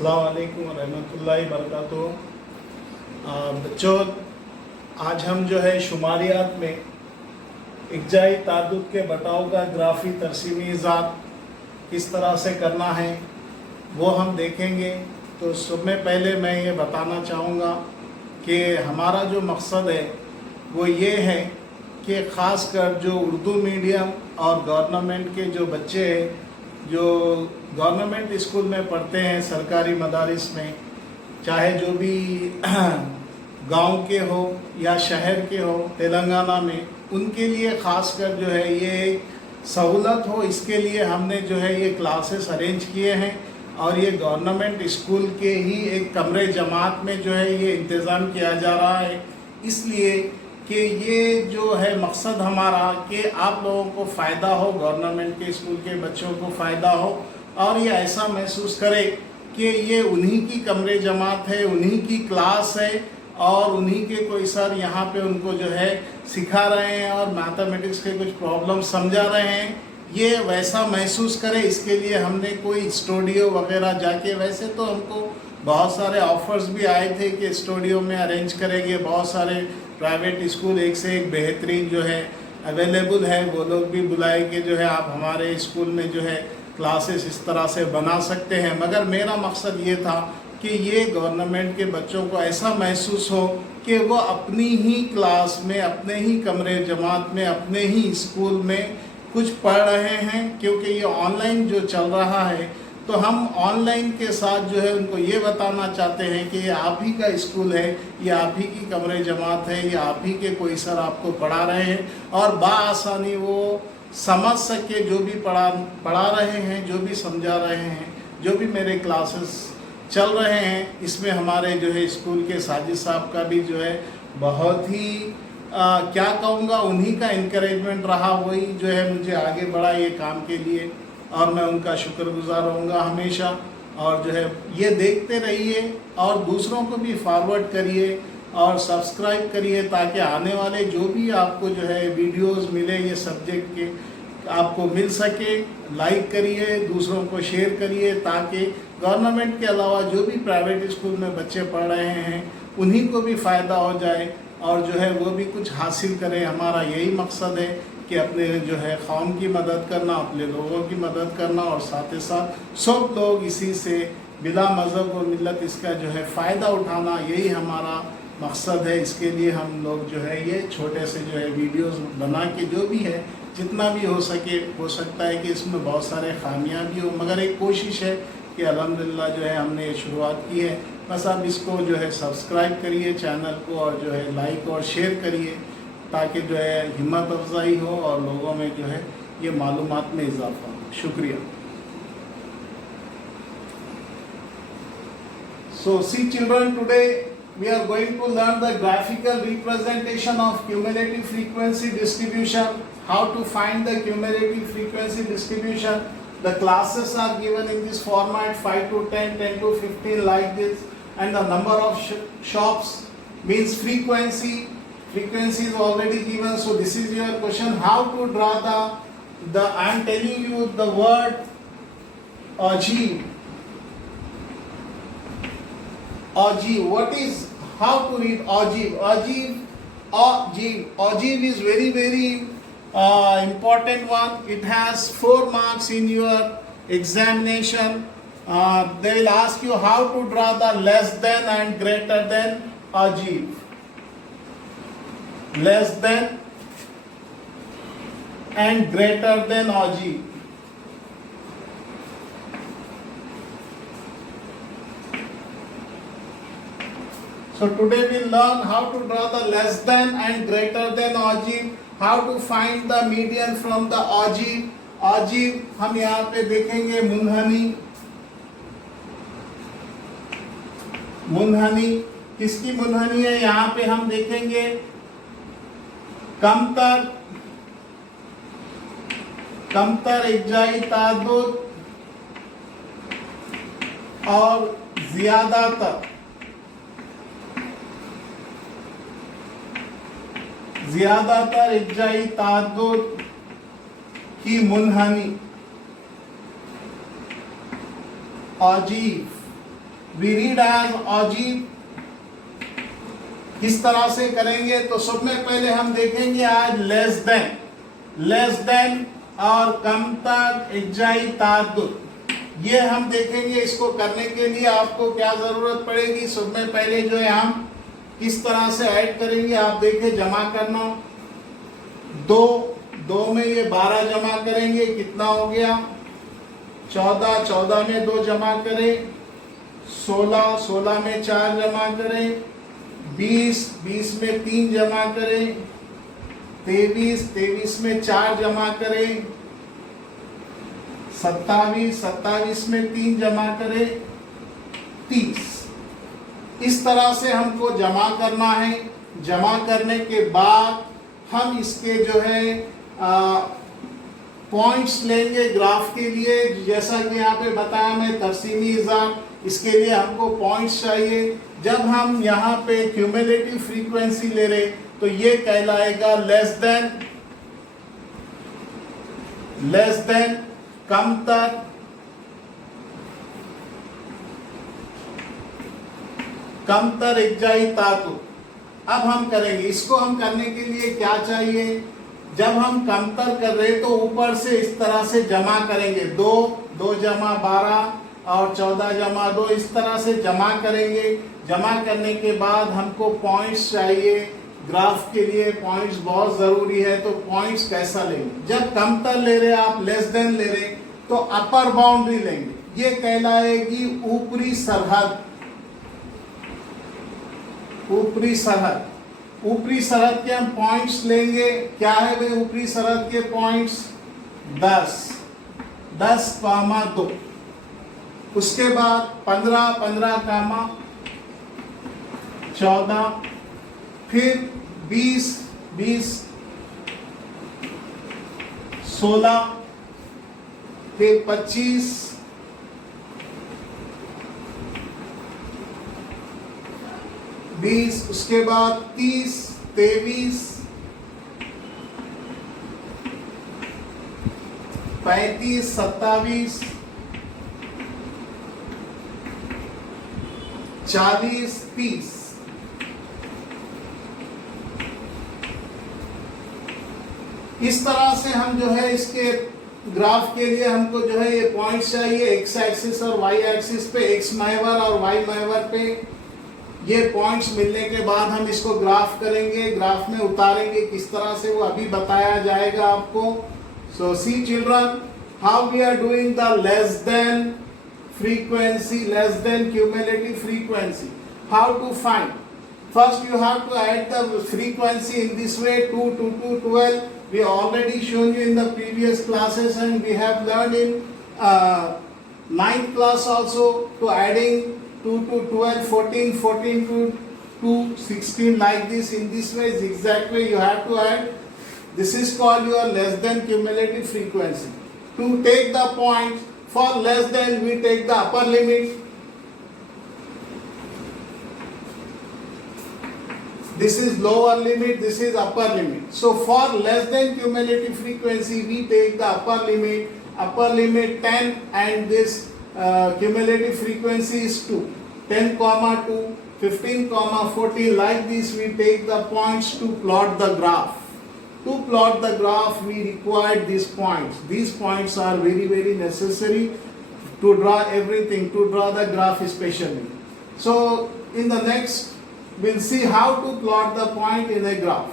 अस्सलाम वालेकुम रहमतुल्लाहि बरकातुहू। बच्चों, आज हम जो है शुमारियात में इक्जाई ताद्दुद के बटाव का ग्राफी तरसीमी इज़ाद किस तरह से करना है वो हम देखेंगे। तो सबसे पहले मैं ये बताना चाहूँगा कि हमारा जो मकसद है वो ये है कि ख़ासकर जो उर्दू मीडियम और गवर्नमेंट के जो बच्चे हैं जो गवर्नमेंट स्कूल में पढ़ते हैं, सरकारी मदारिस में, चाहे जो भी गांव के हो या शहर के हो तेलंगाना में, उनके लिए ख़ासकर जो है ये सहूलत हो, इसके लिए हमने जो है ये क्लासेस अरेंज किए हैं। और ये गवर्नमेंट स्कूल के ही एक कमरे जमात में जो है ये इंतज़ाम किया जा रहा है, इसलिए कि ये जो है मकसद हमारा कि आप लोगों को फ़ायदा हो, गवर्नमेंट के स्कूल के बच्चों को फ़ायदा हो और ये ऐसा महसूस करे कि ये उन्हीं की कमरे जमात है, उन्हीं की क्लास है और उन्हीं के कोई सर यहाँ पे उनको जो है सिखा रहे हैं और मैथमेटिक्स के कुछ प्रॉब्लम समझा रहे हैं, ये वैसा महसूस करे। इसके लिए हमने कोई स्टूडियो वगैरह जाके, वैसे तो हमको बहुत सारे ऑफ़र्स भी आए थे कि स्टूडियो में अरेंज करेंगे, बहुत सारे प्राइवेट स्कूल एक से एक बेहतरीन जो है अवेलेबल है, वो लोग भी बुलाए कि जो है आप हमारे स्कूल में जो है क्लासेस इस तरह से बना सकते हैं। मगर मेरा मकसद ये था कि ये गवर्नमेंट के बच्चों को ऐसा महसूस हो कि वो अपनी ही क्लास में, अपने ही कमरे जमात में, अपने ही स्कूल में कुछ पढ़ रहे हैं। क्योंकि ये ऑनलाइन जो चल रहा है तो हम ऑनलाइन के साथ जो है उनको ये बताना चाहते हैं कि ये आप ही का स्कूल है, ये आप ही की कमरे जमात है, ये आप ही के कोई सर आपको पढ़ा रहे हैं और बाआसानी वो समझ सके जो भी पढ़ा रहे हैं, जो भी समझा रहे हैं, जो भी मेरे क्लासेस चल रहे हैं। इसमें हमारे जो है स्कूल के साजिद साहब का भी जो है बहुत ही क्या कहूँगा, उन्हीं का इनकरेजमेंट रहा, वही जो है मुझे आगे बढ़ा ये काम के लिए और मैं उनका शुक्रगुजार रहूँगा हमेशा। और जो है ये देखते रहिए और दूसरों को भी फॉरवर्ड करिए और सब्सक्राइब करिए ताकि आने वाले जो भी आपको जो है वीडियोस मिले ये सब्जेक्ट के आपको मिल सके। लाइक करिए, दूसरों को शेयर करिए ताकि गवर्नमेंट के अलावा जो भी प्राइवेट स्कूल में बच्चे पढ़ रहे हैं उन्हीं को भी फ़ायदा हो जाए और जो है वो भी कुछ हासिल करें। हमारा यही मकसद है कि अपने जो है कौम की मदद करना, अपने लोगों की मदद करना और साथ ही साथ सब लोग इसी से बिला मज़हब और मिलत इसका जो है फ़ायदा उठाना, यही हमारा मकसद है। इसके लिए हम लोग जो है ये छोटे से जो है वीडियोस बना के जो भी है जितना भी हो सके, हो सकता है कि इसमें बहुत सारे खामियां भी हो, मगर एक कोशिश है कि अल्हम्दुलिल्लाह जो है हमने ये शुरुआत की है। बस आप इसको जो है सब्सक्राइब करिए चैनल को और जो है लाइक और शेयर करिए ताकि जो है हिम्मत अफजाई हो और लोगों में जो है ये मालूमात में इजाफा हो। शुक्रिया। So see children, today we are going to learn the graphical representation of cumulative frequency distribution, how to find the cumulative frequency distribution. The classes are given in this format 5 to 10, 10 to 15 like this, and the number of shops means frequency is already given. So this is your question, how to draw the I am telling you the word ajeeb. What is, how to read ajeeb? Ajeeb is very important one. It has 4 marks in your examination. They will ask you how to draw the less than and greater than ajeeb. Less than and greater than ajeeb. So today we learn how to draw the less than and greater than ajeeb, how to find the median from the ajeeb. ajeeb हम यहाँ पे देखेंगे मुनहनी किसकी मुनहनी है, यहाँ पे हम देखेंगे कमतर इक्जाई ताद्दुद और ज्यादातर इक्जाई ताद्दुद की मुनहनी अजीब वी रीड एज ऑजीव। किस तरह से करेंगे? तो सब में पहले हम देखेंगे आज लेस देन और कमतर, इक्जाई, ताद्दुद, ये हम देखेंगे। इसको करने के लिए आपको क्या जरूरत पड़ेगी? सब में पहले जो है हम किस तरह से ऐड करेंगे, आप देखिए। जमा करना, दो में ये 12 जमा करेंगे, कितना हो गया? 14, 14 में 2 जमा करें, 16, 16 में 4 जमा करें, 20, 20 में 3 जमा करें, 23, 23 में 4 जमा करें, 27, 27 में 3 जमा करें, 30। इस तरह से हमको जमा करना है। जमा करने के बाद हम इसके जो है पॉइंट्स लेंगे ग्राफ के लिए। जैसा कि यहाँ पे बताया मैं, तरसीमी इज़ाम, इसके लिए हमको पॉइंट्स चाहिए। जब हम यहाँ पे क्यूमुलेटिव फ्रीक्वेंसी ले रहे तो ये कहलाएगा लेस देन, कमतर, इक्जाई, तातु। अब हम करेंगे इसको। हम करने के लिए क्या चाहिए? जब हम कमतर कर रहे तो ऊपर से इस तरह से जमा करेंगे, 2 जमा 12 और 14 जमा 2, इस तरह से जमा करेंगे। जमा करने के बाद हमको पॉइंट्स चाहिए। ग्राफ के लिए पॉइंट्स बहुत जरूरी है। तो पॉइंट्स कैसा लेंगे? जब कमतर ले रहे आप, लेस देन ले रहे, तो अपर बाउंड्री लेंगे। ये कहलाएगी ऊपरी सरहद। ऊपरी सरहद के हम पॉइंट्स लेंगे। क्या है भाई ऊपरी सरहद के पॉइंट्स? 10, 2। उसके बाद 15, 14, फिर 20, 16, फिर 25, 20, उसके बाद 30, 23, 35, 27, 40, 30। इस तरह से हम जो है इसके ग्राफ के लिए हमको जो है ये पॉइंट्स चाहिए। एक्स एक्सिस और वाई एक्सिस पे, एक्स महवर और वाई महवर पे ये पॉइंट्स मिलने के बाद हम इसको ग्राफ करेंगे। ग्राफ में उतारेंगे किस तरह से, वो अभी बताया जाएगा आपको। So see children, how we are doing the less than frequency, less than cumulative frequency. How to find? First you have to add the frequency in this way, 2 to 2, 12. We already shown you in the previous classes, and we have learned in 9th class also to adding 2 to 12, 14, 14 to 2, 16, like this. In this way, zigzag way you have to add. This is called your less than cumulative frequency. To take the point, for less than we take the upper limit. This is lower limit, this is upper limit. So for less than cumulative frequency we take the upper limit 10, and this cumulative frequency is 2. 10, 2, 15, 14, like this we take the points to plot the graph. To plot the graph we require these points. These points are very, very necessary to draw everything, to draw the graph especially. So in the next we'll see how to plot the point in a graph.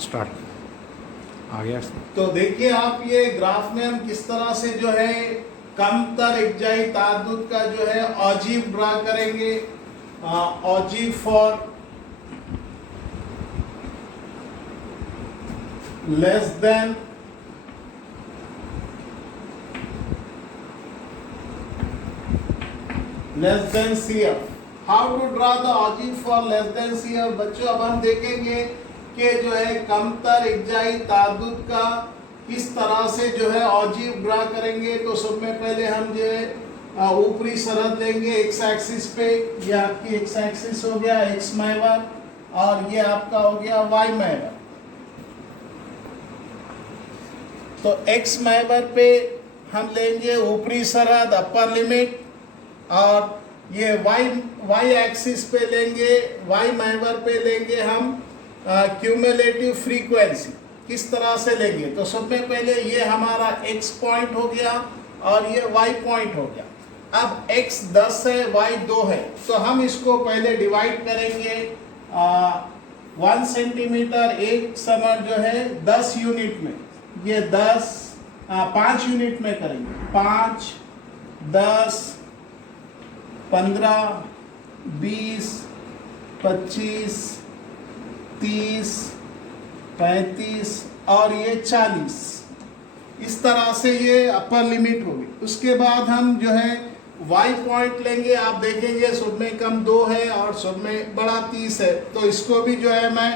Start आ गया। तो देखिए आप, ये graph में हम किस तरह से जो है कमतर, इक्जाई, ताद्दुद का जो है ऑजीव ड्रा करेंगे। Ogive for less than CF। How to draw the ogive for less than C. और बच्चों अब हम देखेंगे कि जो है कमतर एकजाई तारदूत का किस तरह से जो है ऑजिव ड्रा करेंगे। तो सब में पहले हम जो है ऊपरी सरहद लेंगे एक्स एक्सिस पे, ये आपकी एक्स एक्सिस हो गया एक्स महवर और ये आपका हो गया वाई महवर। तो एक्स महवर पे हम लेंगे ऊपरी सरहद अपर लिमिट और ये वाई एक्सिस पे लेंगे, वाई महवर पे लेंगे हम क्यूमुलेटिव फ्रीक्वेंसी। किस तरह से लेंगे तो सब में पहले ये हमारा एक्स पॉइंट हो गया और ये वाई पॉइंट हो गया। अब x 10 है y 2 है तो हम इसको पहले डिवाइड करेंगे 1 सेंटीमीटर एक समय जो है 10 यूनिट में, ये 5 यूनिट में करेंगे 5, 10, 15, 20, 25, 30, 35 और ये 40। इस तरह से ये अपर लिमिट होगी। उसके बाद हम जो है y पॉइंट लेंगे, आप देखेंगे सब में कम 2 है और सब में बड़ा 30 है तो इसको भी जो है मैं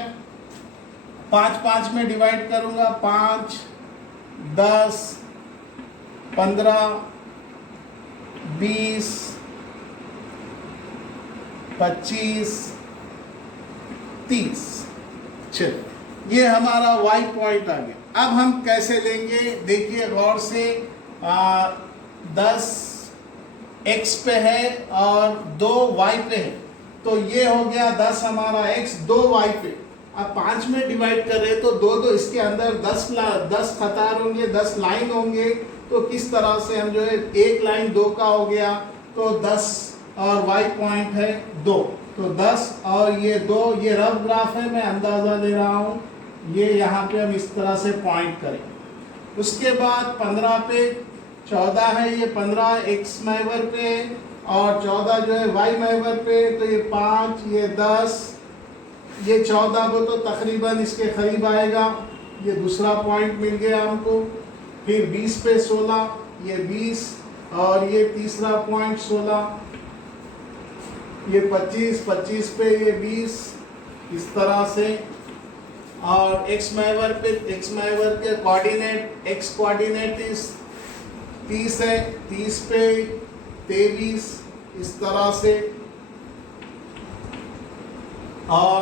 5 में डिवाइड करूंगा 5, 10, 15, 20, 25, 30। चलो ये हमारा y पॉइंट आ गया। अब हम कैसे लेंगे देखिए गौर से 10 x पे है और 2 y पे है तो ये हो गया 10 हमारा x 2 y पे। अब 5 में डिवाइड कर रहे तो 2 इसके अंदर 10 कतार होंगे, 10 लाइन होंगे तो किस तरह से हम जो है एक लाइन 2 का हो गया तो 10 और y पॉइंट है 2 तो 10 और ये 2, ये रफ ग्राफ है मैं अंदाजा ले रहा हूँ, ये यहाँ पे हम इस तरह से पॉइंट करें। उसके बाद 15 पे 14 है, ये 15 x महवर पे और 14 जो है y महवर पे तो ये 5, ये 10, ये 14 को तो तकरीबन इसके करीब आएगा, ये दूसरा पॉइंट मिल गया हमको। फिर 20 पे 16, ये 20 और ये तीसरा पॉइंट 16, ये 25 पे ये 20 इस तरह से। और x महवर के कोऑर्डिनेट x कोऑर्डिनेट इस 30 है, 30 पे 23 इस तरह से और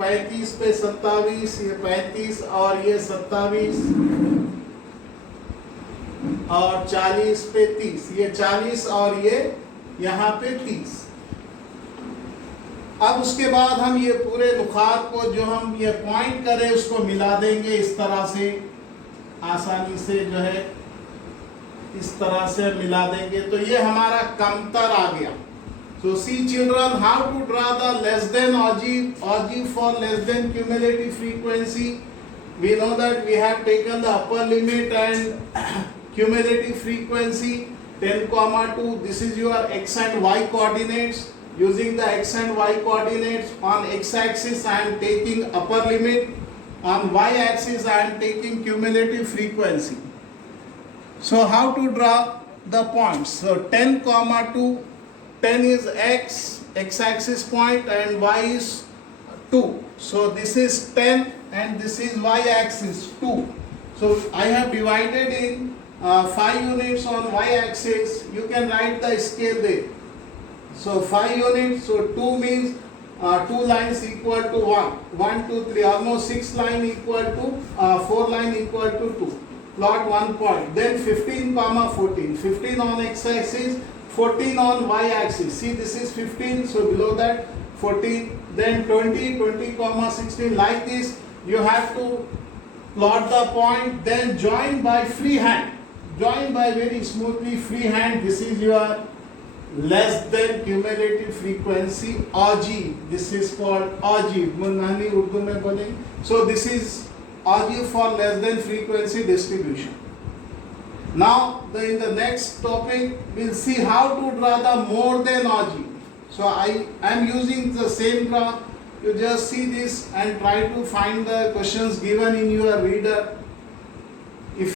35 पे 27, ये 35 और ये 27 और 40 पे 30, ये 40 और ये यहाँ पे 30। अब उसके बाद हम ये पूरे नुकात को जो हम ये पॉइंट करें उसको मिला देंगे इस तरह से, आसानी से जो है इस तरह से मिला देंगे तो ये हमारा कमतर आ गया। So see children how to draw the less than ogive for less than cumulative frequency. We know that we have taken the upper limit and cumulative frequency 10,2. This is your x and y coordinates. Using the x and y coordinates, on x axis I am taking upper limit, on y axis I am taking cumulative frequency. So how to draw the points? So 10,2, 10 is x axis point and y is 2. So this is 10 and this is y axis 2. So I have divided in 5 units on y axis. You can write the scale there. So 5 units, so 2 means 2 lines equal to 1, 1, 2, 3, almost 6 line equal to 4 line equal to 2. Plot 1 point. Then 15, 14. 15 on x axis, 14 on y axis. See this is 15, so below that 14. Then 20, 16. Like this, you have to plot the point. Then join by free hand. Join by very smoothly free hand. This is your less than cumulative frequency ogive. This is called ogive. Munani Urdu mein boleंगे. So this is ogive for less than frequency distribution. Now in the next topic we'll see how to draw the more than ogive. So I am using the same graph. You just see this and try to find the questions given in your reader.